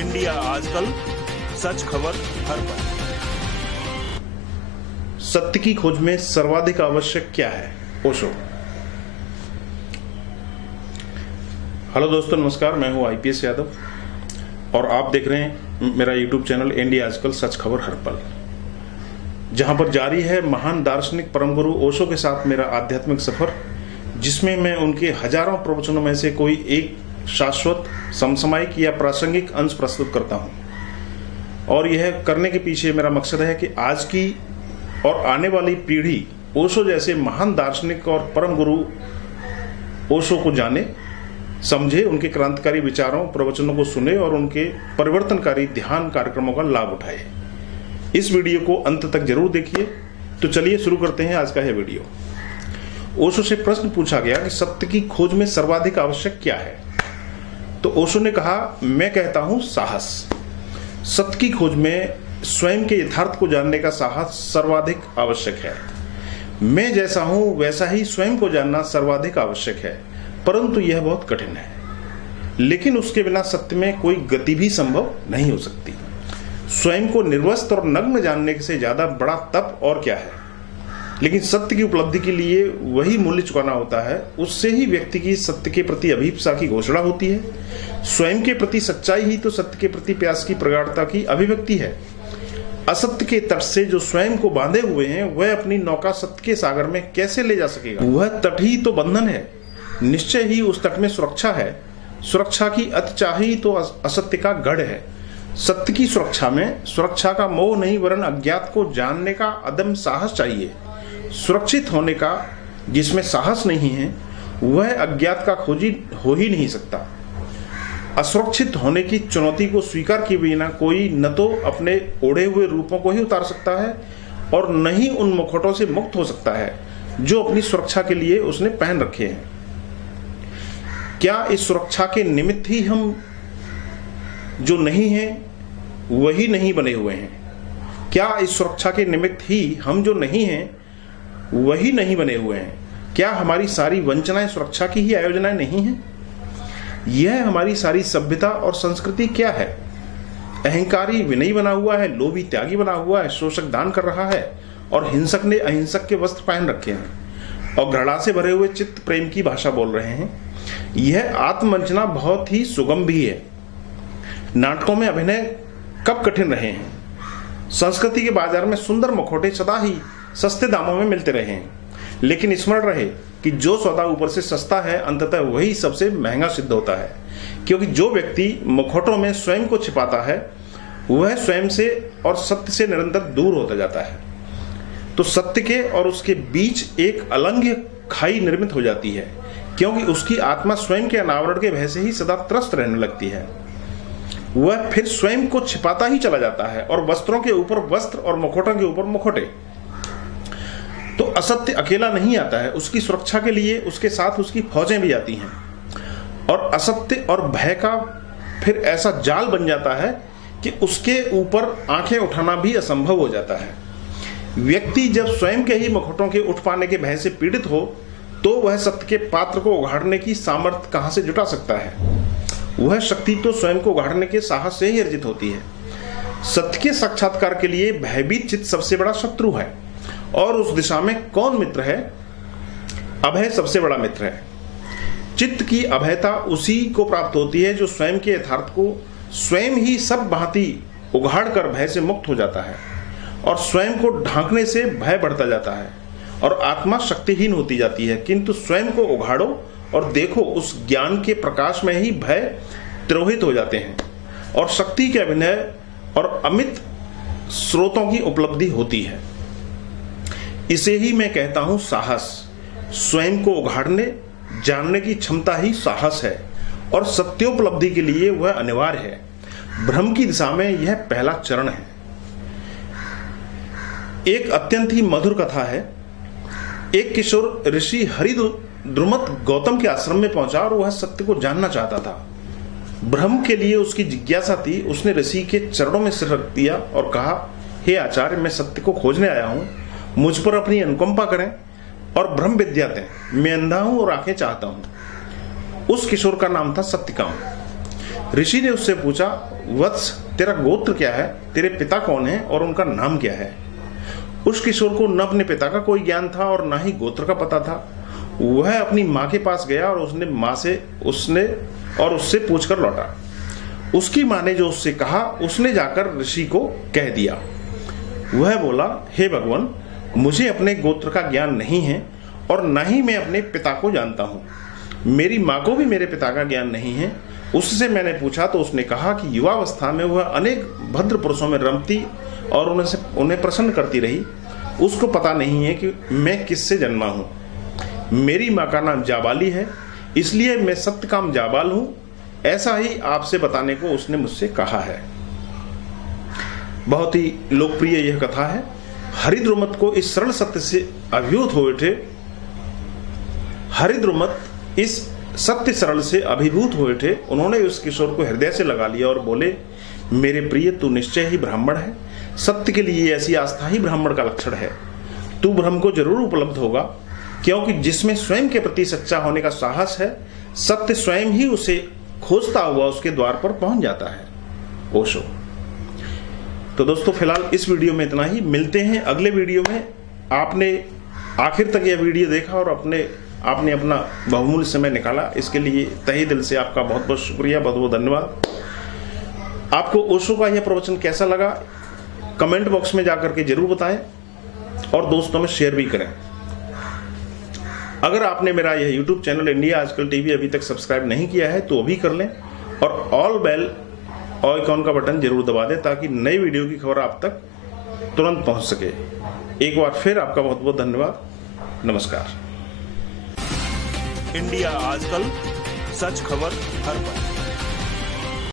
India आजकल, सच खबर हर पल। सत्य की खोज में सर्वाधिक आवश्यक क्या है? ओशो। हेलो दोस्तों, नमस्कार। मैं हूं आईपीएस यादव और आप देख रहे हैं मेरा यूट्यूब चैनल इंडिया आजकल, सच खबर हर पल, जहां पर जारी है महान दार्शनिक परम गुरु ओशो के साथ मेरा आध्यात्मिक सफर, जिसमें मैं उनके हजारों प्रवचनों में से कोई एक शाश्वत, समसामयिक या प्रासंगिक अंश प्रस्तुत करता हूं। और यह करने के पीछे मेरा मकसद है कि आज की और आने वाली पीढ़ी ओशो जैसे महान दार्शनिक और परम गुरु ओशो को जाने, समझे, उनके क्रांतिकारी विचारों, प्रवचनों को सुने और उनके परिवर्तनकारी ध्यान कार्यक्रमों का लाभ उठाए। इस वीडियो को अंत तक जरूर देखिए। तो चलिए शुरू करते हैं आज का यह वीडियो। ओशो से प्रश्न पूछा गया कि सत्य की खोज में सर्वाधिक आवश्यक क्या है? तो ओशो ने कहा, मैं कहता हूं साहस। सत्य की खोज में स्वयं के यथार्थ को जानने का साहस सर्वाधिक आवश्यक है। मैं जैसा हूं वैसा ही स्वयं को जानना सर्वाधिक आवश्यक है, परंतु यह बहुत कठिन है। लेकिन उसके बिना सत्य में कोई गति भी संभव नहीं हो सकती। स्वयं को निर्वस्त्र और नग्न जानने से ज्यादा बड़ा तप और क्या है। लेकिन सत्य की उपलब्धि के लिए वही मूल्य चुकाना होता है। उससे ही व्यक्ति की सत्य के प्रति अभिप्सा की घोषणा होती है। स्वयं के प्रति सच्चाई ही तो सत्य के प्रति प्यास की प्रगाढ़ता की अभिव्यक्ति है। असत्य के तट से जो स्वयं को बांधे हुए हैं, वह अपनी नौका सत्य के सागर में कैसे ले जा सकेगा? वह तट ही तो बंधन है। निश्चय ही उस तट में सुरक्षा है। सुरक्षा की अतिचाही तो असत्य का गढ़ है। सत्य की सुरक्षा में सुरक्षा का मोह नहीं, वरन अज्ञात को जानने का अदम्य साहस चाहिए। सुरक्षित होने का जिसमें साहस नहीं है, वह अज्ञात का खोजी हो ही नहीं सकता। असुरक्षित होने की चुनौती को स्वीकार किए बिना कोई न तो अपने ओढ़े हुए रूपों को ही उतार सकता है और न ही उन मुखौटों से मुक्त हो सकता है जो अपनी सुरक्षा के लिए उसने पहन रखे हैं। क्या इस सुरक्षा के निमित्त ही हम जो नहीं हैं वही नहीं बने हुए हैं? क्या इस सुरक्षा के निमित्त ही हम जो नहीं हैं वही नहीं बने हुए हैं? क्या हमारी सारी वंचनाएं सुरक्षा की ही आयोजनाएं नहीं हैं? यह हमारी सारी सभ्यता और संस्कृति क्या है? अहंकारी विनयी बना हुआ है, लोभी त्यागी बना हुआ है, शोषक दान कर रहा है और हिंसक ने अहिंसक के वस्त्र पहन रखे हैं और घृणा से भरे हुए चित्त प्रेम की भाषा बोल रहे हैं। यह आत्मवंचना बहुत ही सुगम भी है। नाटकों में अभिनय कब कठिन रहे हैं? संस्कृति के बाजार में सुंदर मुखौटे सदा ही सस्ते दामों में मिलते रहे हैं। लेकिन स्मरण रहे कि जो सौदा ऊपर से सस्ता है, अंततः वही सबसे महंगा सिद्ध होता है। क्योंकि जो व्यक्ति मुखौटों में स्वयं को छिपाता है, वह स्वयं से और सत्य से निरंतर दूर होता जाता है। तो सत्य के और उसके बीच एक अलंघ्य खाई निर्मित हो जाती है, क्योंकि उसकी आत्मा स्वयं के अनावरण के भय से ही सदा त्रस्त रहने लगती है। वह फिर स्वयं को छिपाता ही चला जाता है और वस्त्रों के ऊपर वस्त्र और मुखौटों के ऊपर मुखौटे। तो असत्य अकेला नहीं आता है, उसकी सुरक्षा के लिए उसके साथ उसकी फौजें भी आती हैं। और असत्य और भय का फिर ऐसा जाल बन जाता है कि उसके ऊपर आंखें उठाना भी असंभव हो जाता है। व्यक्ति जब स्वयं के ही मुखौटों के उठ पाने के भय से पीड़ित हो, तो वह सत्य के पात्र को उघाड़ने की सामर्थ्य कहां से जुटा सकता है? वह शक्ति तो स्वयं को उघाड़ने के साहस से ही अर्जित होती है। सत्य के साक्षात्कार के लिए भयभीत चित्त सबसे बड़ा शत्रु है। और उस दिशा में कौन मित्र है? अभय सबसे बड़ा मित्र है। चित्त की अभयता उसी को प्राप्त होती है जो स्वयं के यथार्थ को स्वयं ही सब भांति उघाड़ कर भय से मुक्त हो जाता है। और स्वयं को ढांकने से भय बढ़ता जाता है और आत्मा शक्तिहीन होती जाती है। किंतु स्वयं को उघाड़ो और देखो, उस ज्ञान के प्रकाश में ही भय तिरोहित हो जाते हैं और शक्ति के अभिनय और अमित स्रोतों की उपलब्धि होती है। इसे ही मैं कहता हूं साहस। स्वयं को उघाड़ने, जानने की क्षमता ही साहस है और सत्योपलब्धि के लिए वह अनिवार्य है। भ्रम की दिशा में यह पहला चरण है। एक अत्यंत ही मधुर कथा है। एक किशोर ऋषि हरिद्रुमत गौतम के आश्रम में पहुंचा और वह सत्य को जानना चाहता था। भ्रम के लिए उसकी जिज्ञासा थी। उसने ऋषि के चरणों में सिर रख दिया और कहा, हे आचार्य, मैं सत्य को खोजने आया हूं, मुझ पर अपनी अनुकंपा करें और ब्रह्म विद्या दें। मैं अंधा हूं और आंखें चाहता हूं। उस किशोर का नाम था सत्यकाम। ऋषि ने उससे पूछा, वत्स तेरा गोत्र क्या है, तेरे पिता कौन है और उनका नाम क्या है। उस किशोर को न अपने पिता का कोई ज्ञान था और न ही गोत्र का पता था। वह अपनी माँ के पास गया और उससे पूछकर लौटा। उसकी माँ ने जो उससे कहा उसने जाकर ऋषि को कह दिया। वह बोला, हे भगवान, मुझे अपने गोत्र का ज्ञान नहीं है और न ही मैं अपने पिता को जानता हूँ। मेरी माँ को भी मेरे पिता का ज्ञान नहीं है। उससे मैंने पूछा तो उसने कहा कि युवावस्था में वह अनेक भद्र पुरुषों में रमती और उन्हें प्रसन्न करती रही। उसको पता नहीं है कि मैं किससे जन्मा हूँ। मेरी माँ का नाम जाबाली है, इसलिए मैं सत्यकाम जाबाल हूँ। ऐसा ही आपसे बताने को उसने मुझसे कहा है। बहुत ही लोकप्रिय यह कथा है। हरिद्रुमत को इस सरल सत्य से अभिभूत हो उठे। हरिद्रुमत इस सत्य सरल से अभिभूत हो उठे। उन्होंने उस किशोर को हृदय से लगा लिया और बोले, मेरे प्रिय, तू निश्चय ही ब्राह्मण है। सत्य के लिए ऐसी आस्था ही ब्राह्मण का लक्षण है। तू ब्रह्म को जरूर उपलब्ध होगा, क्योंकि जिसमें स्वयं के प्रति सच्चा होने का साहस है, सत्य स्वयं ही उसे खोजता हुआ उसके द्वार पर पहुंच जाता है। ओशो। तो दोस्तों, फिलहाल इस वीडियो में इतना ही। मिलते हैं अगले वीडियो में। आपने आखिर तक यह वीडियो देखा और आपने अपना बहुमूल्य समय निकाला, इसके लिए तहे दिल से आपका बहुत बहुत शुक्रिया, बहुत बहुत धन्यवाद। आपको ओशो का यह प्रवचन कैसा लगा कमेंट बॉक्स में जाकर के जरूर बताएं और दोस्तों में शेयर भी करें। अगर आपने मेरा यह YouTube चैनल इंडिया आजकल टीवी अभी तक सब्सक्राइब नहीं किया है तो अभी कर लें और ऑल बेल आइकॉन का बटन जरूर दबा दें, ताकि नई वीडियो की खबर आप तक तुरंत पहुंच सके। एक बार फिर आपका बहुत बहुत धन्यवाद। नमस्कार। इंडिया आजकल, सच खबर हर पल।